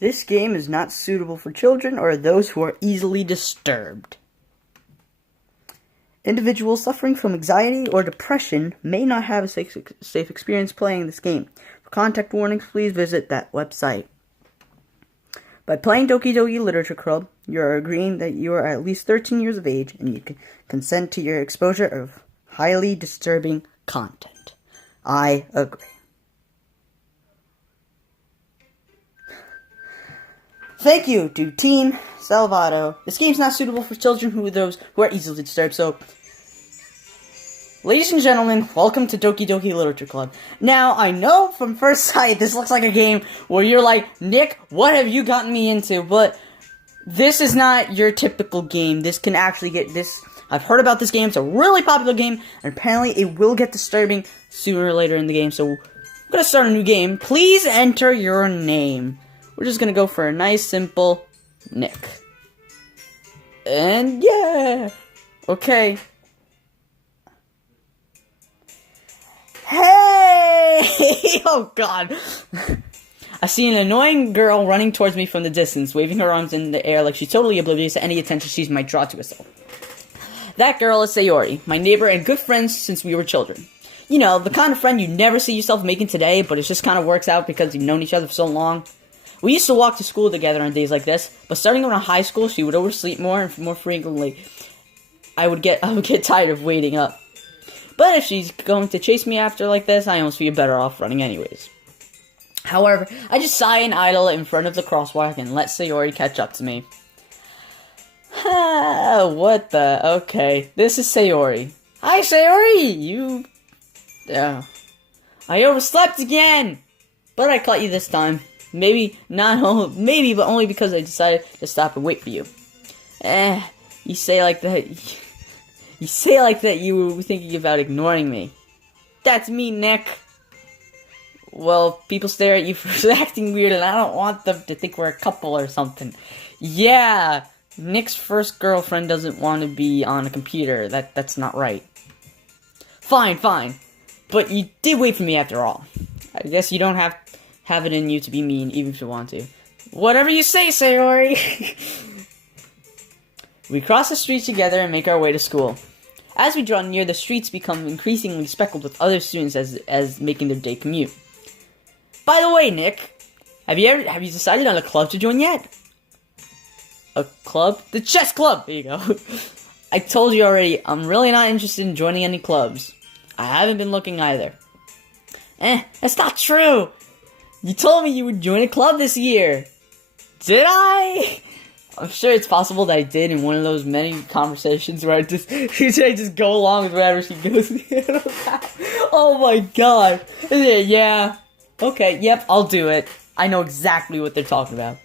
This game is not suitable for children or those who are easily disturbed. Individuals suffering from anxiety or depression may not have a safe experience playing this game. For contact warnings, please visit that website. By playing Doki Doki Literature Club, you are agreeing that you are at least 13 years of age and you can consent to your exposure of highly disturbing content. I agree. Thank you to Team Salvato. This game's not suitable for children who are easily disturbed, so... Ladies and gentlemen, welcome to Doki Doki Literature Club. Now, I know from first sight this looks like a game where you're like, Nick, what have you gotten me into? But this is not your typical game. This can actually get this... I've heard about this game. It's a really popular game, and apparently it will get disturbing sooner or later in the game. So, I'm going to start a new game. Please enter your name. We're just going to go for a nice, simple Nick. And yeah! Okay. Hey! Oh god. I see an annoying girl running towards me from the distance, waving her arms in the air like she's totally oblivious to any attention she might draw to herself. That girl is Sayori, my neighbor and good friend since we were children. You know, the kind of friend you never see yourself making today, but it just kind of works out because you've known each other for so long. We used to walk to school together on days like this, but starting around high school, she would oversleep more and more frequently. I would get tired of waiting up. But if she's going to chase me after like this, I almost feel better off running anyways. However, I just sigh and idle in front of the crosswalk and let Sayori catch up to me. What the? Okay, this is Sayori. Hi, Sayori! I overslept again! But I caught you this time. Maybe, but only because I decided to stop and wait for you. You say like that... You say like that you were thinking about ignoring me. That's me, Nick. Well, people stare at you for acting weird, and I don't want them to think we're a couple or something. Yeah, Nick's first girlfriend doesn't want to be on a computer. That's not right. Fine. But you did wait for me after all. I guess you don't have it in you to be mean, even if you want to. Whatever you say, Sayori. We cross the street together and make our way to school. As we draw near, the streets become increasingly speckled with other students as making their day commute. By the way, Nick, have you decided on a club to join yet? A club? The chess club! There you go. I told you already, I'm really not interested in joining any clubs. I haven't been looking either. That's not true! You told me you would join a club this year! Did I? I'm sure it's possible that I did in one of those many conversations where I just go along with wherever she goes. Oh my god. Yeah. Okay, yep, I'll do it. I know exactly what they're talking about.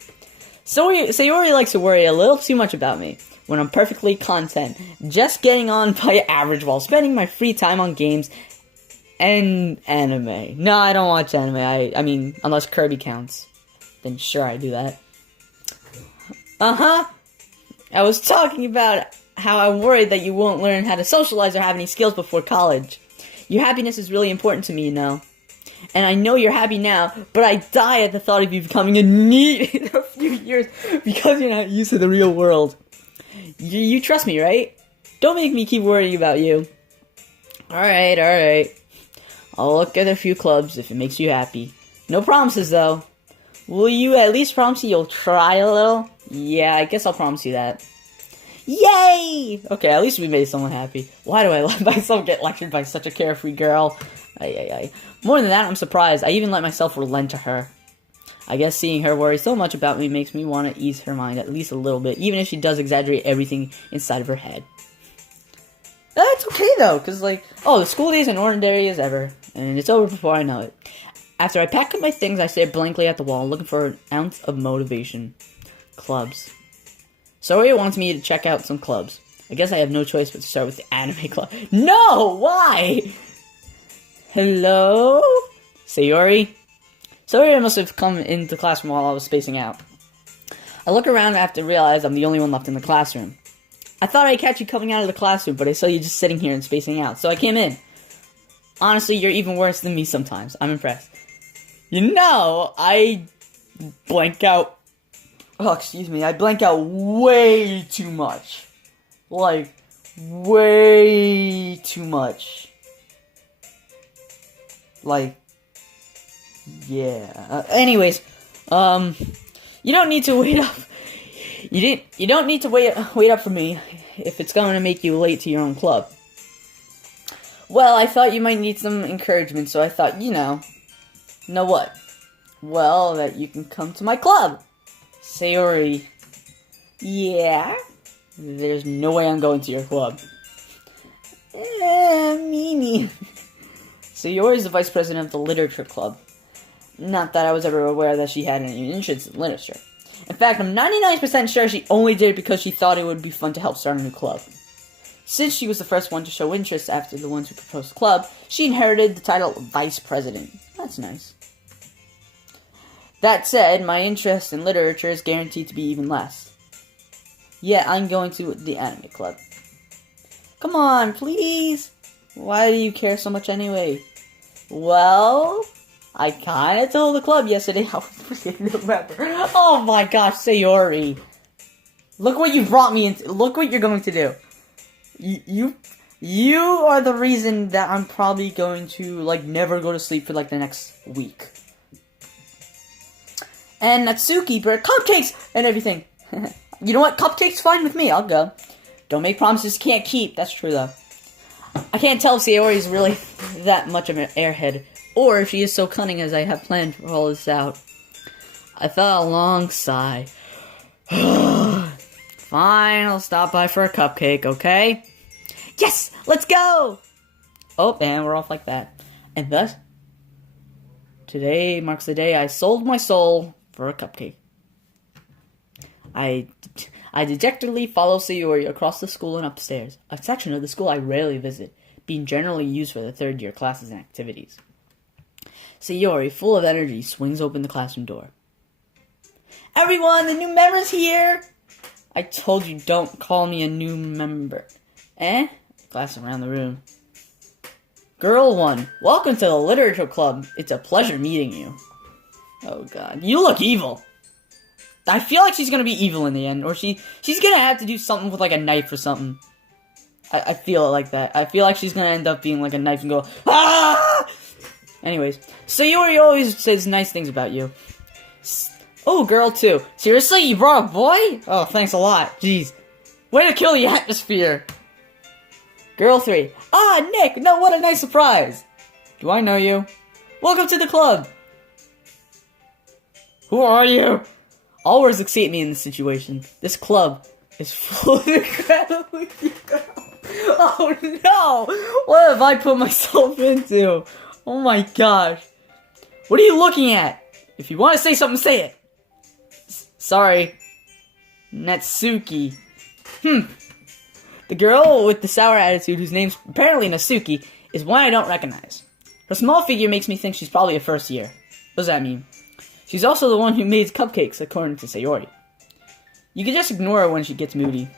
Sayori likes to worry a little too much about me when I'm perfectly content, just getting on by average while spending my free time on games and anime. No, I don't watch anime. I mean, unless Kirby counts. Then sure, I do that. I was talking about how I'm worried that you won't learn how to socialize or have any skills before college. Your happiness is really important to me, you know. And I know you're happy now, but I die at the thought of you becoming a NEET in a few years because you're not used to the real world. You trust me, right? Don't make me keep worrying about you. Alright. I'll look at a few clubs if it makes you happy. No promises, though. Will you at least promise you'll try a little? Yeah, I guess I'll promise you that. Yay! Okay, at least we made someone happy. Why do I let myself get lectured by such a carefree girl? More than that, I'm surprised. I even let myself relent to her. I guess seeing her worry so much about me makes me want to ease her mind at least a little bit, even if she does exaggerate everything inside of her head. That's okay, though, because, the school day is an ordinary as ever, and it's over before I know it. After I pack up my things, I stare blankly at the wall, looking for an ounce of motivation. Clubs. Sayori wants me to check out some clubs. I guess I have no choice but to start with the anime club. No! Why? Hello? Sayori? Sayori must have come into the classroom while I was spacing out. I look around after to realize I'm the only one left in the classroom. I thought I'd catch you coming out of the classroom, but I saw you just sitting here and spacing out, so I came in. Honestly, you're even worse than me sometimes. I'm impressed. You know, I blank out Oh, excuse me, I blank out way too much. Like, way too much. Like, yeah. Anyways, you don't need to wait up. You don't need to wait up for me if it's going to make you late to your own club. Well, I thought you might need some encouragement, so I thought, know what? Well, that you can come to my club. Sayori. Yeah? There's no way I'm going to your club. Mimi. Sayori is the vice president of the literature club. Not that I was ever aware that she had any interest in literature. In fact, I'm 99% sure she only did it because she thought it would be fun to help start a new club. Since she was the first one to show interest after the ones who proposed the club, she inherited the title Vice President. That's nice. That said, my interest in literature is guaranteed to be even less. Yeah, I'm going to the anime club. Come on, please! Why do you care so much anyway? Well, I kinda told the club yesterday I was freaking November. Oh my gosh, Sayori. Look what you brought me into. Look what you're going to do. You are the reason that I'm probably going to, never go to sleep for, the next week. And Natsuki brought cupcakes and everything. You know what? Cupcakes fine with me. I'll go. Don't make promises you can't keep. That's true, though. I can't tell if Sayori is really that much of an airhead, or if she is so cunning as I have planned for all this out. I felt a long sigh. Fine, I'll stop by for a cupcake, okay? Yes! Let's go! Oh, and we're off like that. And thus, today marks the day I sold my soul for a cupcake. I dejectedly follow Sayori across the school and upstairs, a section of the school I rarely visit, being generally used for the third-year classes and activities. Sayori, full of energy, swings open the classroom door. Everyone, the new member's here! I told you don't call me a new member. Eh? Glass around the room. Girl 1, welcome to the literature club. It's a pleasure meeting you. Oh god, you look evil. I feel like she's gonna be evil in the end, or she's gonna have to do something with a knife or something. I feel it like that. I feel like she's gonna end up being like a knife and go, ah! Anyways, Sayori always says nice things about you. Oh, girl 2. Seriously, you brought a boy? Oh, thanks a lot. Jeez. Way to kill the atmosphere. Girl 3. Ah, Nick! No, what a nice surprise! Do I know you? Welcome to the club! Who are you? All words exceed me in this situation. This club is full of incredibly cute girls. Oh no! What have I put myself into? Oh my gosh. What are you looking at? If you want to say something, say it. Sorry. Natsuki. The girl with the sour attitude, whose name's apparently Natsuki, is one I don't recognize. Her small figure makes me think she's probably a first year. What does that mean? She's also the one who made cupcakes, according to Sayori. You can just ignore her when she gets moody.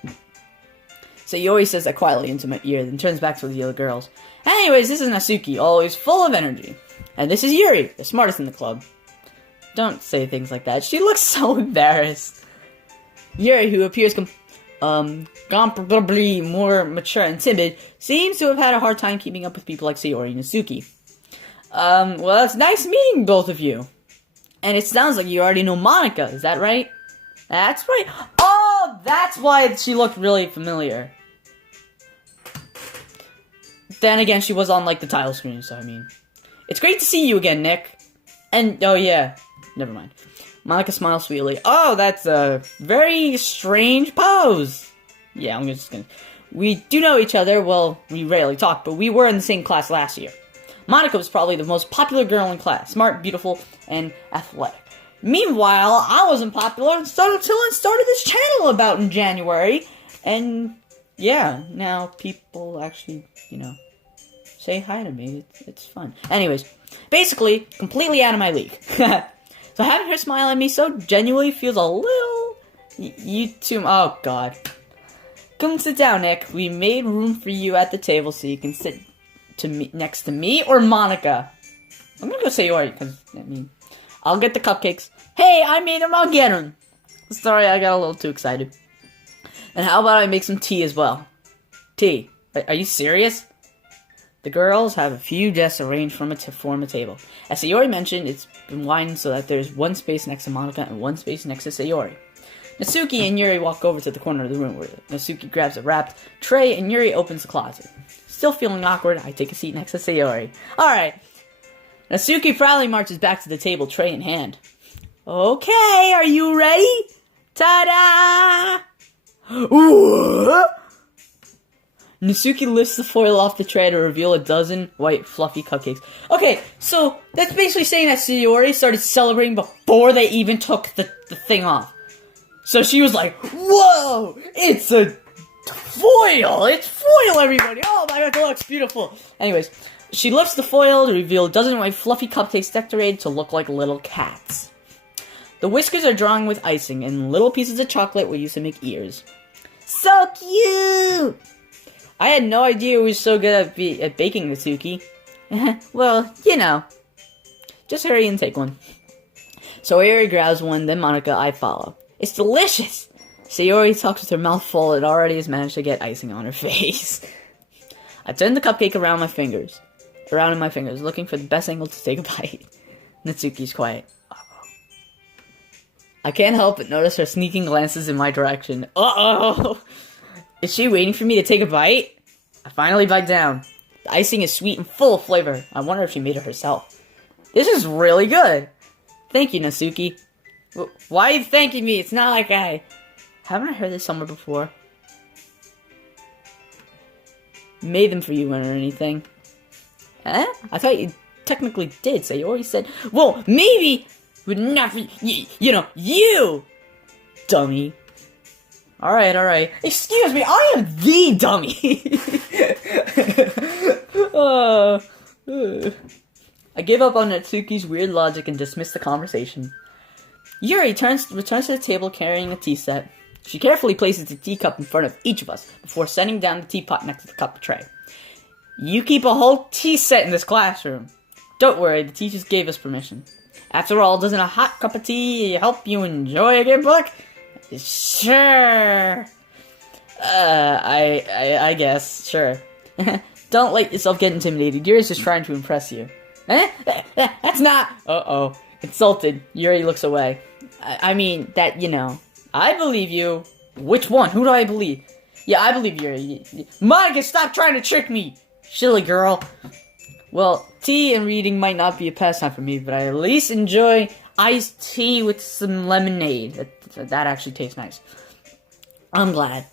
Sayori says that quietly into my ear, then turns back to the other girls. Anyways, this is Natsuki, always full of energy. And this is Yuri, the smartest in the club. Don't say things like that. She looks so embarrassed. Yuri, who appears comparably more mature and timid, seems to have had a hard time keeping up with people like Sayori and Natsuki. Well, it's nice meeting both of you. And it sounds like you already know Monica, is that right? That's right. Oh, that's why she looked really familiar. Then again, she was on, the title screen, so I mean. It's great to see you again, Nick. And, oh yeah, never mind. Monica smiles sweetly. Oh, that's a very strange pose. Yeah, I'm just gonna... We do know each other, well, we rarely talk, but we were in the same class last year. Monica was probably the most popular girl in class. Smart, beautiful, and athletic. Meanwhile, I wasn't popular until I started this channel about in January. And, yeah, now people actually, say hi to me. It's fun. Anyways, basically, completely out of my league. So having her smile at me so genuinely feels a little... You too... Oh, God. Come sit down, Nick. We made room for you at the table so you can sit next to me or Monica. I'm gonna go Sayori, because, I'll get the cupcakes. Hey, I made them, I'll get them. Sorry, I got a little too excited. And how about I make some tea as well? Tea. Are you serious? The girls have a few desks arranged to form a table. As Sayori mentioned, it's been widened so that there's one space next to Monika and one space next to Sayori. Natsuki and Yuri walk over to the corner of the room where Natsuki grabs a wrapped tray and Yuri opens the closet. Still feeling awkward, I take a seat next to Sayori. Alright. Natsuki proudly marches back to the table, tray in hand. Okay, are you ready? Ta-da! What? Natsuki lifts the foil off the tray to reveal a dozen white, fluffy cupcakes. Okay, so that's basically saying that Sayori started celebrating before they even took the thing off. So she was like, whoa, it's a foil! It's foil, everybody! Oh my god, that looks beautiful! Anyways, she lifts the foil to reveal a dozen white, fluffy cupcakes decorated to look like little cats. The whiskers are drawn with icing, and little pieces of chocolate were used to make ears. So cute! I had no idea he was so good at baking, Natsuki. Well, you know. Just hurry and take one. Sayori grabs one, then Monika, I follow. It's delicious! Sayori talks with her mouth full and already has managed to get icing on her face. I turn the cupcake around in my fingers, looking for the best angle to take a bite. Natsuki's quiet. I can't help but notice her sneaking glances in my direction. Uh-oh! Is she waiting for me to take a bite? I finally bite down. The icing is sweet and full of flavor. I wonder if she made it herself. This is really good. Thank you, Natsuki. Why are you thanking me? It's not like haven't I heard this somewhere before? Made them for you or anything. Eh? I thought you technically did, so you already said, well, maybe, but not for you! Dummy. Alright. Excuse me, I am the dummy! I give up on Natsuki's weird logic and dismiss the conversation. Yuri returns to the table carrying a tea set. She carefully places the teacup in front of each of us before setting down the teapot next to the cup tray. You keep a whole tea set in this classroom. Don't worry, the teachers gave us permission. After all, doesn't a hot cup of tea help you enjoy a good book? Sure. I guess, sure. Don't let yourself get intimidated. Yuri's just trying to impress you. That's not... Uh-oh. Insulted. Yuri looks away. I mean, that, I believe you. Which one? Who do I believe? Yeah, I believe Yuri. Monika, stop trying to trick me! Silly girl. Well, tea and reading might not be a pastime for me, but I at least enjoy iced tea with some lemonade. That actually tastes nice. I'm glad.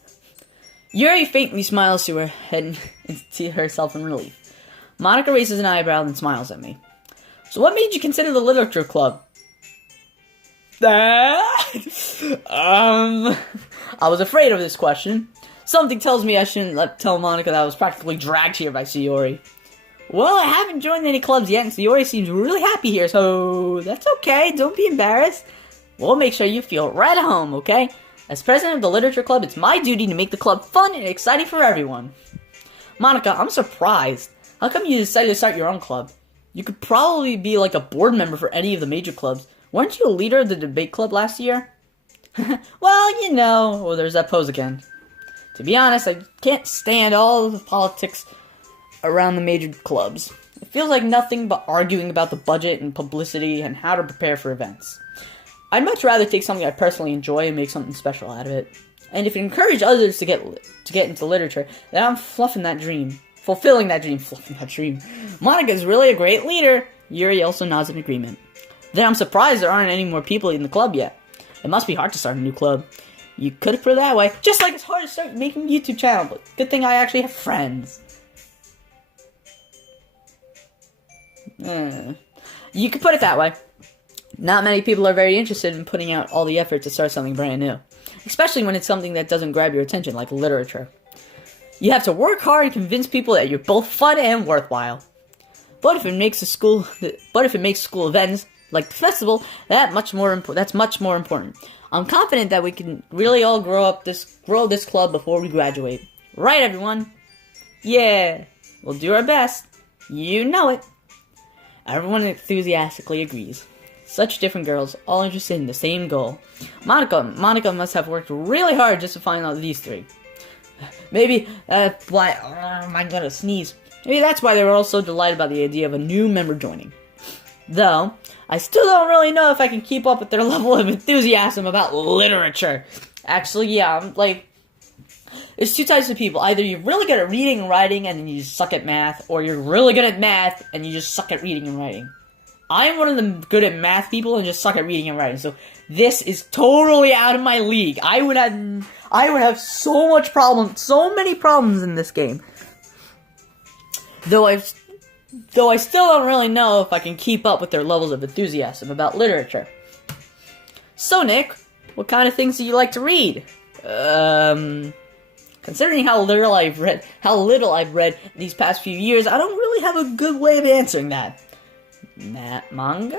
Yuri faintly smiles to her head and to herself in relief. Monika raises an eyebrow and smiles at me. So what made you consider the literature club? I was afraid of this question. Something tells me I shouldn't tell Monika that I was practically dragged here by Sayori. Well, I haven't joined any clubs yet, and Sayori seems really happy here, so that's okay. Don't be embarrassed. We'll make sure you feel right at home, okay? As president of the literature club, it's my duty to make the club fun and exciting for everyone. Monika, I'm surprised. How come you decided to start your own club? You could probably be like a board member for any of the major clubs. Weren't you a leader of the debate club last year? Well, there's that pose again. To be honest, I can't stand all the politics around the major clubs. It feels like nothing but arguing about the budget and publicity and how to prepare for events. I'd much rather take something I personally enjoy and make something special out of it. And if it encourages others to get into literature, then I'm fulfilling that dream. Monika is really a great leader. Yuri also nods in agreement. Then I'm surprised there aren't any more people in the club yet. It must be hard to start a new club. You could have put it that way. Just like it's hard to start making a YouTube channel, but good thing I actually have friends. You could put it that way. Not many people are very interested in putting out all the effort to start something brand new. Especially when it's something that doesn't grab your attention, like literature. You have to work hard and convince people that you're both fun and worthwhile. But if it makes school events, like the festival, that's much more important. I'm confident that we can really all grow this club before we graduate. Right, everyone? Yeah, we'll do our best. You know it. Everyone enthusiastically agrees. Such different girls, all interested in the same goal. Monica must have worked really hard just to find out these three. Maybe that's why... Oh, I'm gonna sneeze. Maybe that's why they were all so delighted about the idea of a new member joining. Though, I still don't really know if I can keep up with their level of enthusiasm about literature. Actually, yeah, there's two types of people. Either you're really good at reading and writing and then you just suck at math, or you're really good at math and you just suck at reading and writing. I'm one of the good at math people and just suck at reading and writing, so this is totally out of my league. I would have so many problems in this game. Though I still don't really know if I can keep up with their levels of enthusiasm about literature. So, Nick, what kind of things do you like to read? Considering how little I've read these past few years, I don't really have a good way of answering that. Manga?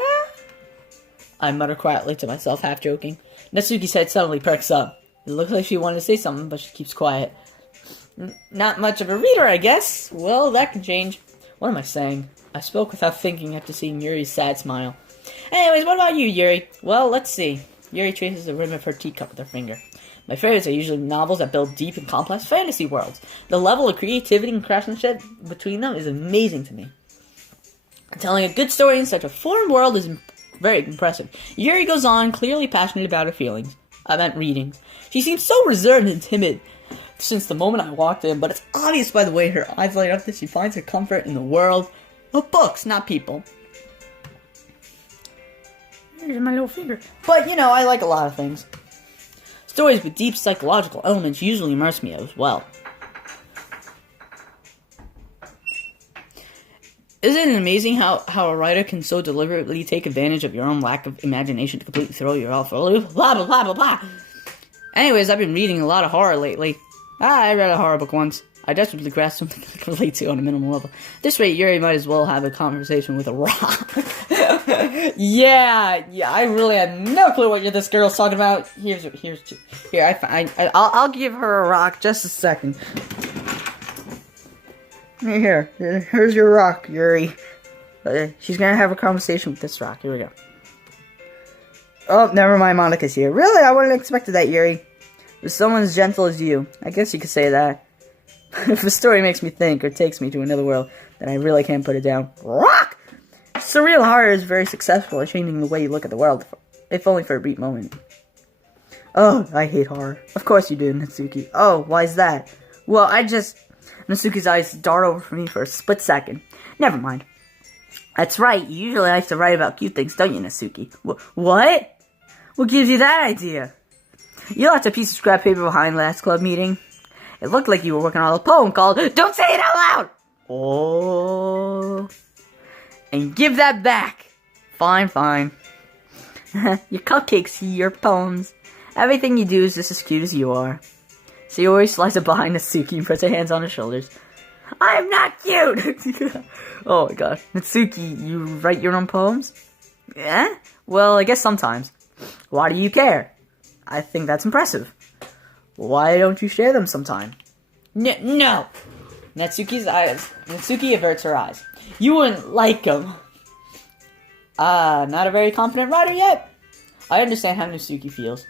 I mutter quietly to myself, half joking. Natsuki's head suddenly perks up. It looks like she wanted to say something, but she keeps quiet. Not much of a reader, I guess. Well, that can change. What am I saying? I spoke without thinking after seeing Yuri's sad smile. Anyways, what about you, Yuri? Well, let's see. Yuri traces the rim of her teacup with her finger. My favorites are usually novels that build deep and complex fantasy worlds. The level of creativity and craftsmanship between them is amazing to me. Telling a good story in such a foreign world is very impressive. Yuri goes on, clearly passionate about her feelings. I meant reading. She seems so reserved and timid since the moment I walked in, but it's obvious by the way her eyes light up that she finds her comfort in the world of books, not people. Here's my little finger. But, I like a lot of things. Stories with deep psychological elements usually immerse me as well. Isn't it amazing how a writer can so deliberately take advantage of your own lack of imagination to completely throw you off a loop? Blah, blah, blah, blah, blah. Anyways, I've been reading a lot of horror lately. I read a horror book once. I desperately grasped something I can relate to on a minimal level. At this rate, Yuri might as well have a conversation with a rock. yeah, I really had no clue what this girl's talking about. I'll give her a rock. Just a second. Here's your rock, Yuri. She's gonna have a conversation with this rock. Here we go. Oh, never mind, Monica's here. Really? I wouldn't have expected that, Yuri. With someone as gentle as you, I guess you could say that. If a story makes me think or takes me to another world, then I really can't put it down. Rock! Surreal horror is very successful at changing the way you look at the world, if only for a brief moment. Oh, I hate horror. Of course you do, Natsuki. Oh, why is that? Well, Natsuki's eyes dart over for me for a split second. Never mind. That's right, you usually like to write about cute things, don't you, Natsuki? What? What gives you that idea? You left a piece of scrap paper behind last club meeting. It looked like you were working on a poem called Don't Say It Out Loud! Oh. And give that back. Fine. Your cupcakes, your poems. Everything you do is just as cute as you are. So he always slides up behind Natsuki and puts her hands on her shoulders. I am not cute! Oh my god. Natsuki, you write your own poems? Yeah? Well, I guess sometimes. Why do you care? I think that's impressive. Why don't you share them sometime? No! Natsuki averts her eyes. You wouldn't like them. Not a very confident writer yet? I understand how Natsuki feels.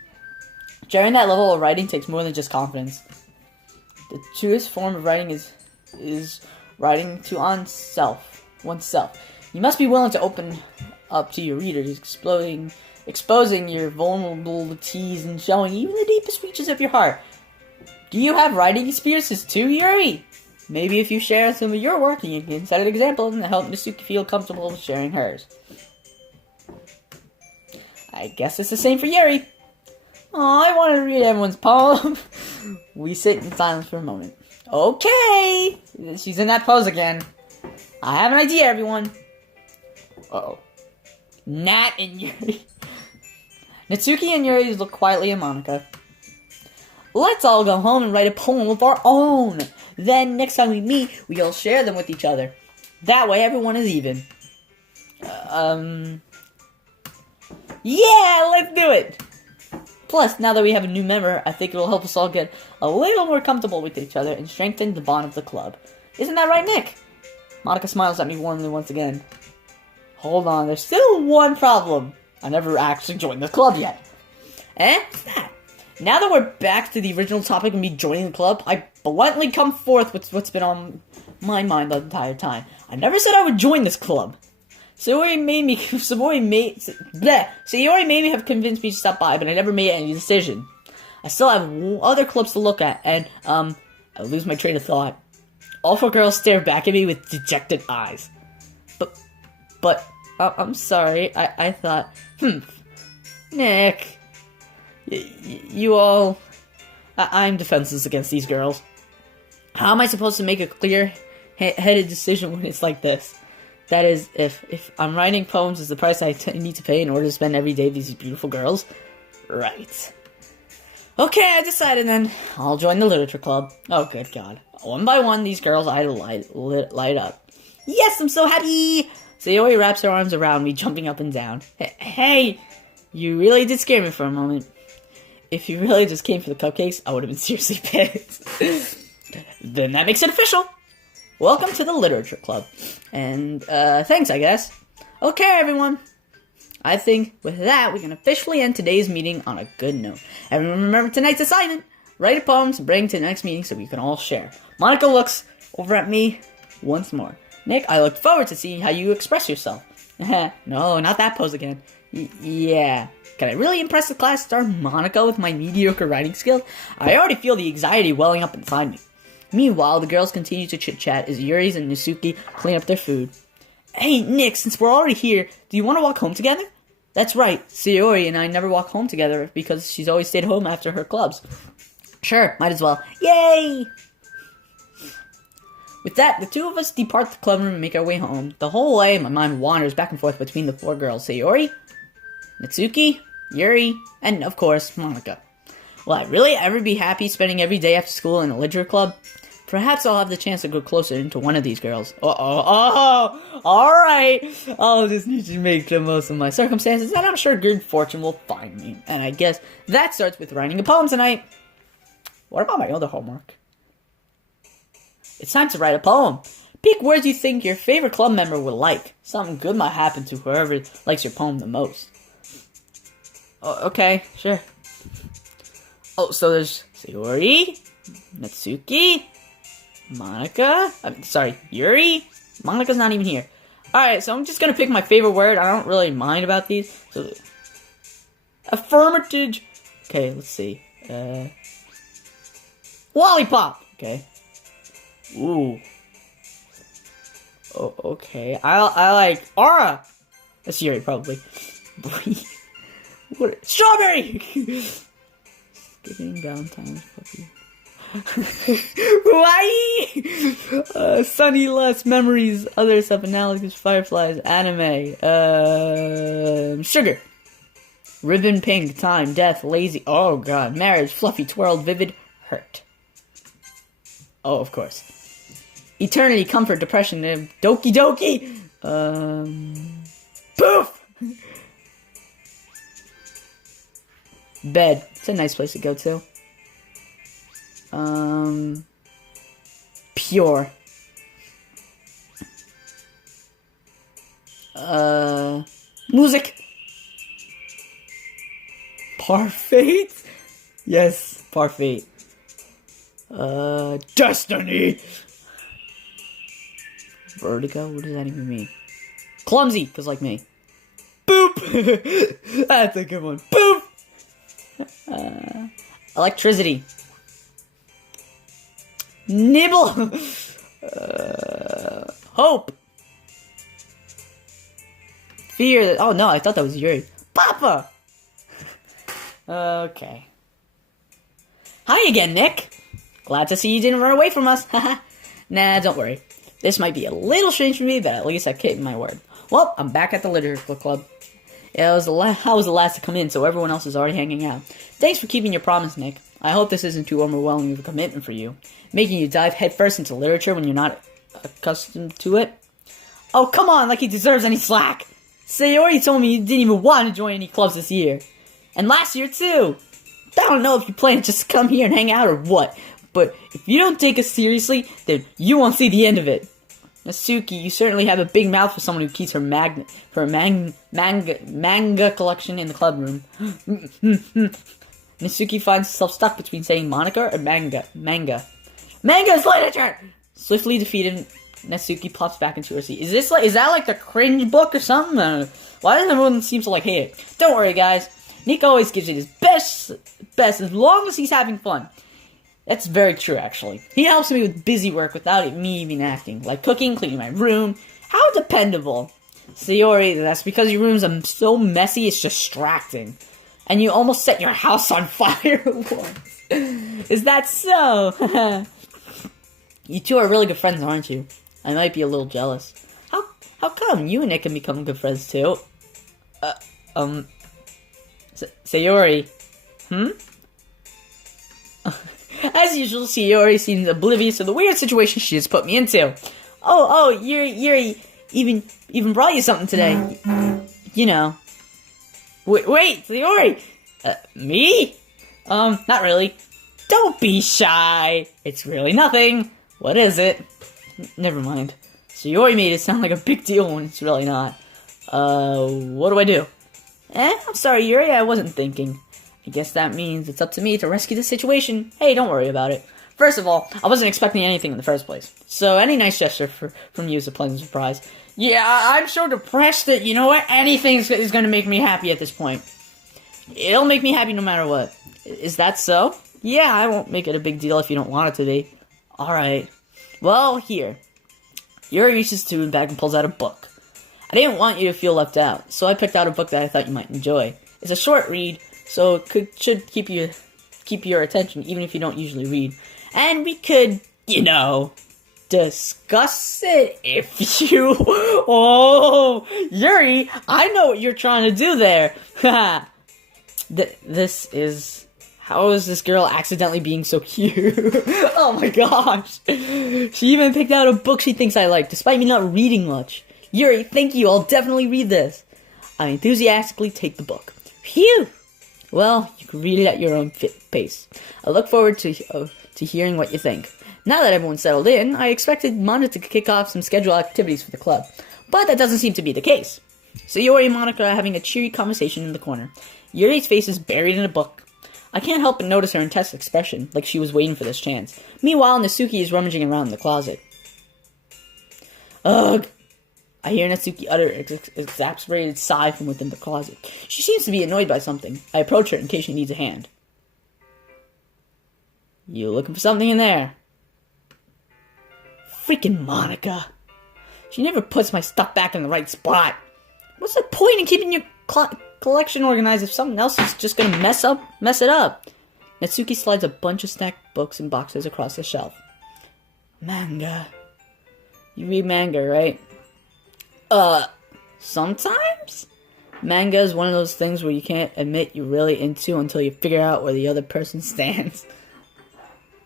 Sharing that level of writing takes more than just confidence. The truest form of writing is writing to oneself. You must be willing to open up to your readers, exposing your vulnerabilities and showing even the deepest reaches of your heart. Do you have writing experiences too, Yuri? Maybe if you share some of your work, you can set an example and help Natsuki feel comfortable with sharing hers. I guess it's the same for Yuri. Oh, I want to read everyone's poem. We sit in silence for a moment. Okay! She's in that pose again. I have an idea, everyone. Uh-oh. Nat and Yuri. Natsuki and Yuri look quietly at Monica. Let's all go home and write a poem of our own. Then, next time we meet, we all share them with each other. That way, everyone is even. Yeah, let's do it! Plus, now that we have a new member, I think it'll help us all get a little more comfortable with each other and strengthen the bond of the club. Isn't that right, Nick? Monica smiles at me warmly once again. Hold on, there's still one problem. I never actually joined the club yet. What's that? Now that we're back to the original topic of me joining the club, I bluntly come forth with what's been on my mind the entire time. I never said I would join this club. Sayori made me have convinced me to stop by, but I never made any decision. I still have other clubs to look at, and, I lose my train of thought. All four girls stare back at me with dejected eyes. But, I'm sorry, I thought, Nick, you all, I'm defenseless against these girls. How am I supposed to make a clear-headed decision when it's like this? That is, if I'm writing poems is the price I need to pay in order to spend every day with these beautiful girls? Right. Okay, I decided then. I'll join the literature club. Oh, good God. One by one, these girls I light up. Yes, I'm so happy! Sayori wraps her arms around me, jumping up and down. Hey, you really did scare me for a moment. If you really just came for the cupcakes, I would have been seriously pissed. Then that makes it official. Welcome to the literature club. And, thanks, I guess. Okay, everyone. I think with that, we can officially end today's meeting on a good note. Everyone remember tonight's assignment. Write a poem to bring to the next meeting so we can all share. Monica looks over at me once more. Nick, I look forward to seeing how you express yourself. No, not that pose again. Yeah. Can I really impress the class star Monica with my mediocre writing skills? I already feel the anxiety welling up inside me. Meanwhile, the girls continue to chit-chat as Yuri's and Nasuki clean up their food. Hey, Nick, since we're already here, do you want to walk home together? That's right, Sayori and I never walk home together because she's always stayed home after her clubs. Sure, might as well. Yay! With that, the two of us depart the club room and make our way home. The whole way, my mind wanders back and forth between the four girls, Sayori, Natsuki, Yuri, and, of course, Monica. Will I really ever be happy spending every day after school in a literature club? Perhaps I'll have the chance to go closer into one of these girls. Alright! I'll just need to make the most of my circumstances, and I'm sure good fortune will find me. And I guess that starts with writing a poem tonight. What about my other homework? It's time to write a poem. Pick words you think your favorite club member would like. Something good might happen to whoever likes your poem the most. Okay, sure. Oh, so there's Sayori, Natsuki, Monica, Yuri. Monica's not even here. Alright, so I'm just gonna pick my favorite word. I don't really mind about these. So, affirmative. Okay, let's see. Lollipop. Okay. Ooh. Oh, okay. I like aura. That's Yuri, probably. What? Strawberry! Skipping Valentine's puppy. Why? Sunny Lust, memories, other stuff, analogous, fireflies, anime, sugar. Ribbon pink, time, death, lazy, oh god, marriage, fluffy, twirled, vivid, hurt. Oh, of course. Eternity, comfort, depression, Doki Doki! Poof! Bed. It's a nice place to go to. Pure. Music. Parfait? Yes, parfait. Destiny! Vertigo? What does that even mean? Clumsy, because like me. Boop! That's a good one. Boop! Electricity. Nibble! Hope! Fear. Oh no, I thought that was Yuri. Papa! Okay. Hi again, Nick. Glad to see you didn't run away from us. Nah, don't worry. This might be a little strange for me, but at least I kept my word. Well, I'm back at the literature club. I was the last to come in, so everyone else is already hanging out. Thanks for keeping your promise, Nick. I hope this isn't too overwhelming of a commitment for you, making you dive headfirst into literature when you're not accustomed to it. Oh, come on, like he deserves any slack. Sayori told me you didn't even want to join any clubs this year. And last year, too. I don't know if you plan to just come here and hang out or what, but if you don't take us seriously, then you won't see the end of it. Natsuki, you certainly have a big mouth for someone who keeps her manga collection in the club room. Natsuki finds herself stuck between saying Monica or manga. Manga is literature! Swiftly defeated, Natsuki pops back into her seat. Is that like the cringe book or something? Why does everyone seem to like hate it? Don't worry, guys. Nick always gives it his best as long as he's having fun. That's very true, actually. He helps me with busy work without me even acting, like cooking, cleaning my room. How dependable. Sayori, that's because your rooms are so messy, it's distracting. And you almost set your house on fire once. Is that so? You two are really good friends, aren't you? I might be a little jealous. How come? You and Nick can become good friends, too. Sayori. As usual, Sayori seems oblivious to the weird situation she has put me into. Yuri even brought you something today. You know. Wait, Sayori! Me? Not really. Don't be shy. It's really nothing. What is it? Never mind. Sayori made it sound like a big deal when it's really not. What do I do? I'm sorry, Yuri, I wasn't thinking. I guess that means it's up to me to rescue the situation. Hey, don't worry about it. First of all, I wasn't expecting anything in the first place. So any nice gesture from you is a pleasant surprise. Yeah, I'm so depressed that, you know what, anything is going to make me happy at this point. It'll make me happy no matter what. Is that so? Yeah, I won't make it a big deal if you don't want it to be. Alright. Well, here. Yuri reaches to his bag and pulls out a book. I didn't want you to feel left out, so I picked out a book that I thought you might enjoy. It's a short read, so it should keep your attention, even if you don't usually read. And we could, you know, discuss it if you... Oh, Yuri, I know what you're trying to do there. This is... How is this girl accidentally being so cute? Oh my gosh. She even picked out a book she thinks I like, despite me not reading much. Yuri, thank you, I'll definitely read this. I enthusiastically take the book. Phew! Well, you can read it at your own pace. I look forward to hearing what you think. Now that everyone's settled in, I expected Monica to kick off some scheduled activities for the club. But that doesn't seem to be the case. So Yuri and Monica are having a cheery conversation in the corner. Yuri's face is buried in a book. I can't help but notice her intense expression, like she was waiting for this chance. Meanwhile, Natsuki is rummaging around in the closet. Ugh! I hear Natsuki utter an exasperated sigh from within the closet. She seems to be annoyed by something. I approach her in case she needs a hand. You looking for something in there? Freaking Monica. She never puts my stuff back in the right spot. What's the point in keeping your collection organized if someone else is just gonna mess it up? Natsuki slides a bunch of stacked books and boxes across the shelf. Manga. You read manga, right? Sometimes? Manga is one of those things where you can't admit you're really into until you figure out where the other person stands.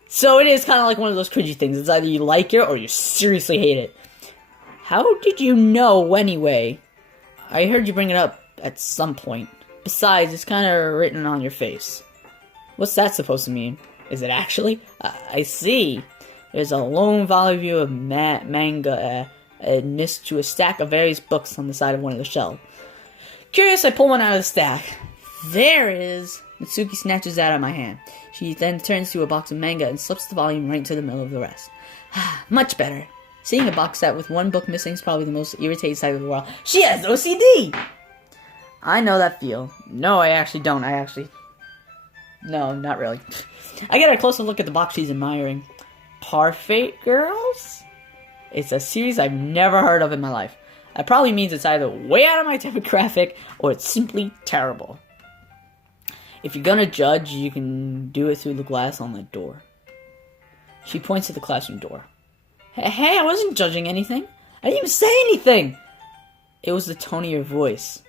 So it is kind of like one of those cringy things. It's either you like it or you seriously hate it. How did you know anyway? I heard you bring it up at some point. Besides, it's kind of written on your face. What's that supposed to mean? Is it actually? I see. There's a lone volume of manga next to a stack of various books on the side of one of the shelves. Curious, I pull one out of the stack. There it is. Natsuki snatches that out of my hand. She then turns to a box of manga and slips the volume right into the middle of the rest. Much better. Seeing a box set with one book missing is probably the most irritating sight of the world. She has OCD! I know that feel. No, I actually don't. No, not really. I get a closer look at the box she's admiring. Parfait Girls? It's a series I've never heard of in my life. That probably means it's either way out of my demographic or it's simply terrible. If you're gonna judge, you can do it through the glass on the door. She points to the classroom door. Hey, I wasn't judging anything. I didn't even say anything. It was the tone of your voice.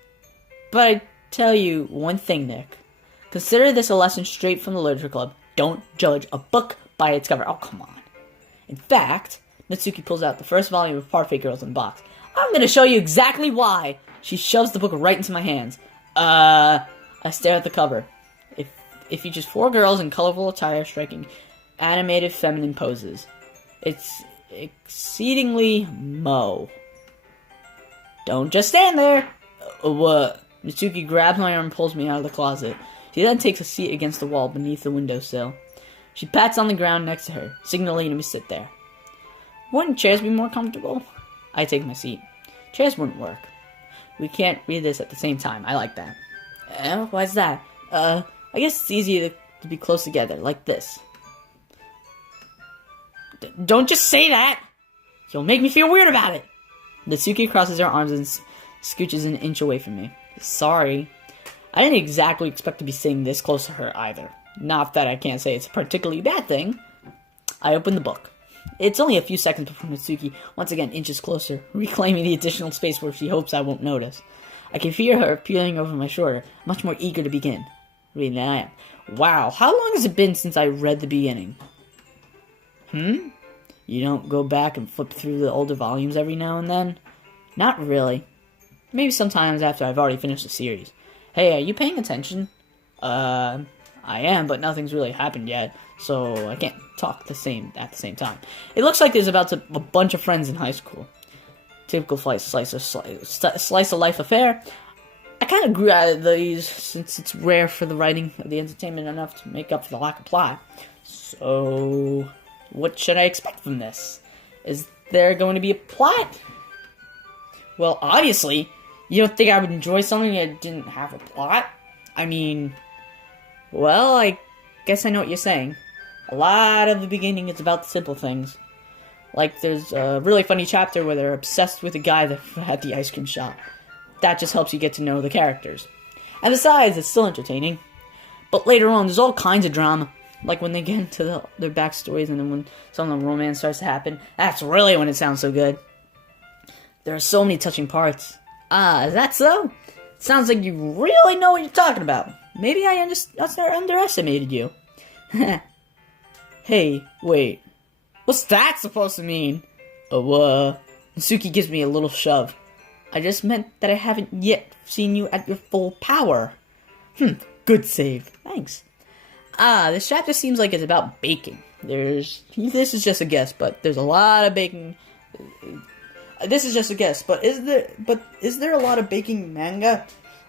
But I tell you one thing, Nick. Consider this a lesson straight from the literature club. Don't judge a book by its cover. Oh, come on. In fact, Natsuki pulls out the first volume of Parfait Girls in the box. I'm gonna show you exactly why. She shoves the book right into my hands. I stare at the cover. It features 4 girls in colorful attire striking animated feminine poses. exceedingly Mo. Don't just stand there! What? Mitsuki grabs my arm and pulls me out of the closet. She then takes a seat against the wall beneath the windowsill. She pats on the ground next to her, signaling me to sit there. Wouldn't chairs be more comfortable? I take my seat. Chairs wouldn't work. We can't read this at the same time. I like that. Why's that? I guess it's easier to be close together, like this. Don't just say that! You'll make me feel weird about it! Natsuki crosses her arms and scooches an inch away from me. Sorry. I didn't exactly expect to be sitting this close to her either. Not that I can't say it's a particularly bad thing. I open the book. It's only a few seconds before Natsuki once again inches closer, reclaiming the additional space where she hopes I won't notice. I can feel her peering over my shoulder, much more eager to begin reading than I am. Wow, how long has it been since I read the beginning? You don't go back and flip through the older volumes every now and then? Not really. Maybe sometimes after I've already finished the series. Hey, are you paying attention? I am, but nothing's really happened yet, so I can't talk at the same time. It looks like there's a bunch of friends in high school. Typical slice of life affair. I kind of grew out of these since it's rare for the writing of the entertainment enough to make up for the lack of plot. So, what should I expect from this? Is there going to be a plot? Well, obviously, you don't think I would enjoy something that didn't have a plot? I mean, well, I guess I know what you're saying. A lot of the beginning is about the simple things. Like, there's a really funny chapter where they're obsessed with a guy that at the ice cream shop. That just helps you get to know the characters. And besides, it's still entertaining. But later on, there's all kinds of drama. Like when they get into their backstories and then when some of the romance starts to happen. That's really when it sounds so good. There are so many touching parts. Is that so? Sounds like you really know what you're talking about. Maybe I underestimated you. Hey, wait. What's that supposed to mean? Suki gives me a little shove. I just meant that I haven't yet seen you at your full power. Good save. Thanks. This chapter seems like it's about baking. This is just a guess, but there's a lot of baking. This is just a guess, but is there a lot of baking manga?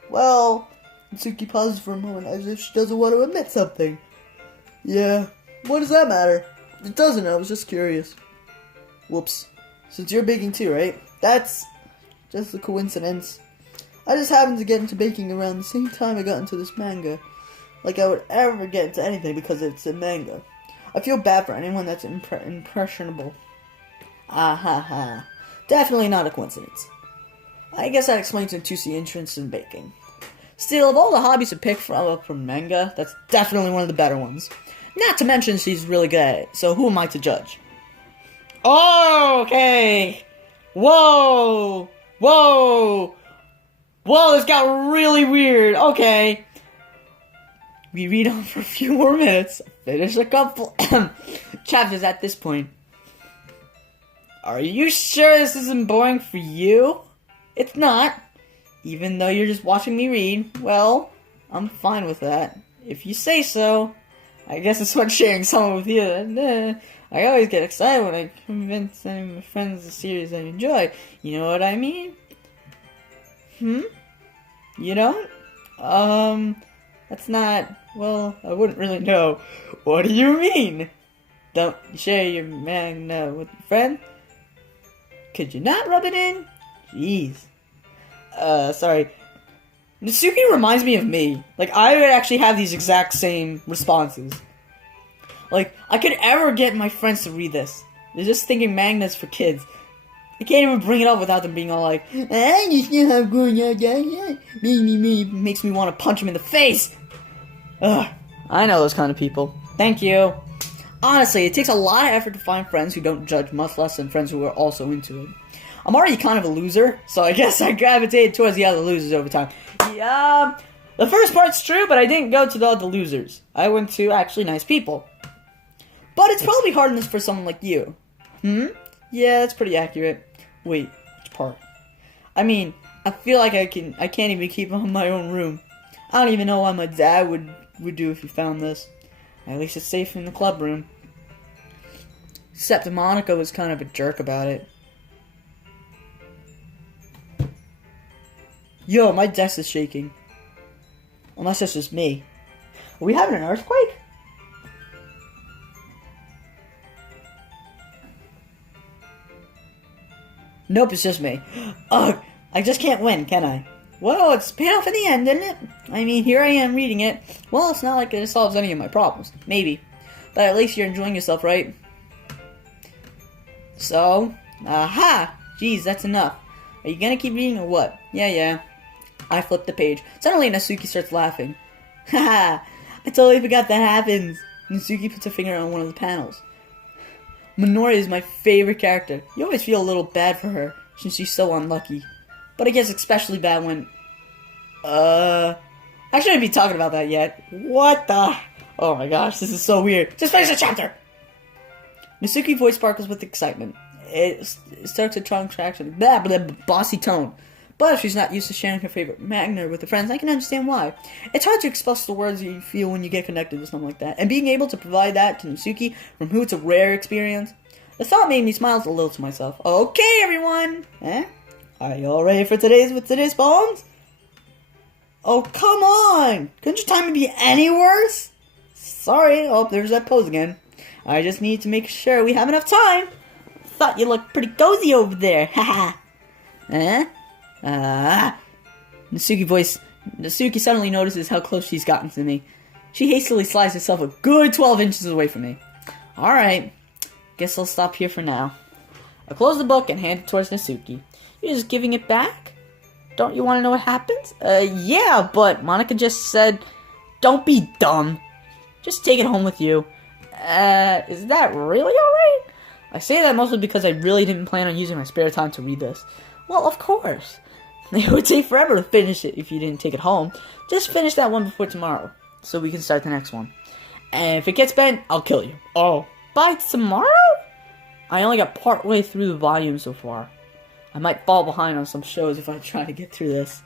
Well, Suki pauses for a moment as if she doesn't want to admit something. Yeah, what does that matter? It doesn't, I was just curious. Whoops. Since you're baking too, right? That's just a coincidence. I just happened to get into baking around the same time I got into this manga. Like I would ever get into anything because it's a manga. I feel bad for anyone that's impressionable. Definitely not a coincidence. I guess that explains Natsuki's interest in baking. Still, of all the hobbies to pick from manga, that's definitely one of the better ones. Not to mention she's really good at it, so who am I to judge? Okay! Whoa! This got really weird. Okay. We read on for a few more minutes. Finish a couple chapters at this point. Are you sure this isn't boring for you? It's not. Even though you're just watching me read, well, I'm fine with that. If you say so. I guess it's fun sharing someone with you. I always get excited when I convince any of my friends the series I enjoy. You know what I mean? You don't? That's not... Well, I wouldn't really know. What do you mean? Don't share your manga with a friend? Could you not rub it in? Jeez. Sorry. Natsuki reminds me of me. Like, I would actually have these exact same responses. Like, I could ever get my friends to read this. They're just thinking mangas for kids. I can't even bring it up without them being all like, you still have going on, makes me want to punch them in the face. Ugh, I know those kind of people. Thank you. Honestly, it takes a lot of effort to find friends who don't judge, much less than friends who are also into it. I'm already kind of a loser, so I guess I gravitated towards the other losers over time. Yeah, the first part's true, but I didn't go to the other losers. I went to actually nice people. But it's probably hardness for someone like you. Yeah, that's pretty accurate. Wait, which part? I mean, I feel like I can't even keep them in my own room. I don't even know what my dad would do if he found this. At least it's safe in the club room. Except Monica was kind of a jerk about it. Yo, my desk is shaking. Unless that's just me. Are we having an earthquake? Nope, it's just me. Ugh, I just can't win, can I? Well, it's paid off in the end, didn't it? I mean, here I am reading it. Well, it's not like it solves any of my problems. Maybe. But at least you're enjoying yourself, right? So, aha! Jeez, that's enough. Are you gonna keep reading or what? Yeah. I flip the page. Suddenly, Natsuki starts laughing. Haha! I totally forgot that happens. Natsuki puts a finger on one of the panels. Minori is my favorite character. You always feel a little bad for her, since she's so unlucky. But it gets especially bad when... I shouldn't be talking about that yet. What the... Oh my gosh, this is so weird. Just finish the chapter! Natsuki's voice sparkles with excitement. It starts a contraction, bossy tone. But if she's not used to sharing her favorite manga with her friends, I can understand why. It's hard to express the words you feel when you get connected to something like that. And being able to provide that to Natsuki, from who it's a rare experience, the thought made me smile a little to myself. Okay, everyone! Are you all ready for today's poems? Oh, come on! Couldn't your timing be any worse? Sorry, oh, there's that pose again. I just need to make sure we have enough time. Thought you looked pretty cozy over there, haha. Natsuki suddenly notices how close she's gotten to me. She hastily slides herself a good 12 inches away from me. Alright, guess I'll stop here for now. I close the book and hand it towards Natsuki. You're just giving it back? Don't you want to know what happens? Yeah, but Monica just said, don't be dumb. Just take it home with you. Is that really alright? I say that mostly because I really didn't plan on using my spare time to read this. Well, of course. It would take forever to finish it if you didn't take it home. Just finish that one before tomorrow, so we can start the next one. And if it gets bent, I'll kill you. Oh, by tomorrow? I only got part way through the volume so far. I might fall behind on some shows if I try to get through this.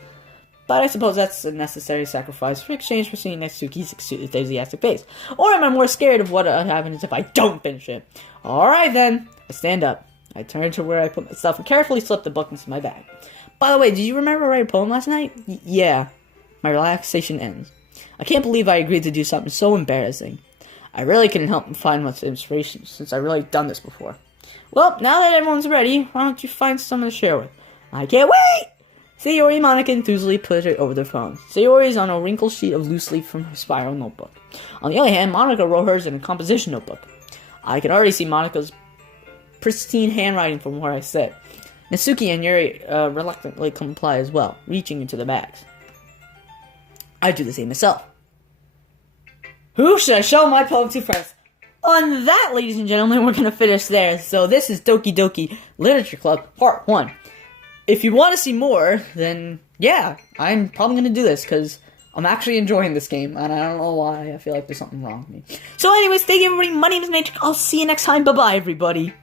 But I suppose that's a necessary sacrifice for exchange for seeing Natsuki's enthusiastic face. Or am I more scared of what happens if I don't finish it? Alright then. I stand up. I turn to where I put my stuff and carefully slip the book into my bag. By the way, did you remember writing a poem last night? Yeah. My relaxation ends. I can't believe I agreed to do something so embarrassing. I really couldn't help but find much inspiration since I've really done this before. Well, now that everyone's ready, why don't you find someone to share with? I can't wait! Sayori and Monica enthusiastically put it over their phones. Sayori is on a wrinkled sheet of loose leaf from her spiral notebook. On the other hand, Monica wrote hers in a composition notebook. I can already see Monica's pristine handwriting from where I sit. Natsuki and Yuri reluctantly comply as well, reaching into the bags. I do the same myself. Who should I show my poem to first? On that, ladies and gentlemen, we're going to finish there. So this is Doki Doki Literature Club Part 1. If you want to see more, then yeah, I'm probably going to do this, because I'm actually enjoying this game, and I don't know why. I feel like there's something wrong with me. So anyways, thank you everybody, my name is Nature. I'll see you next time. Bye-bye, everybody.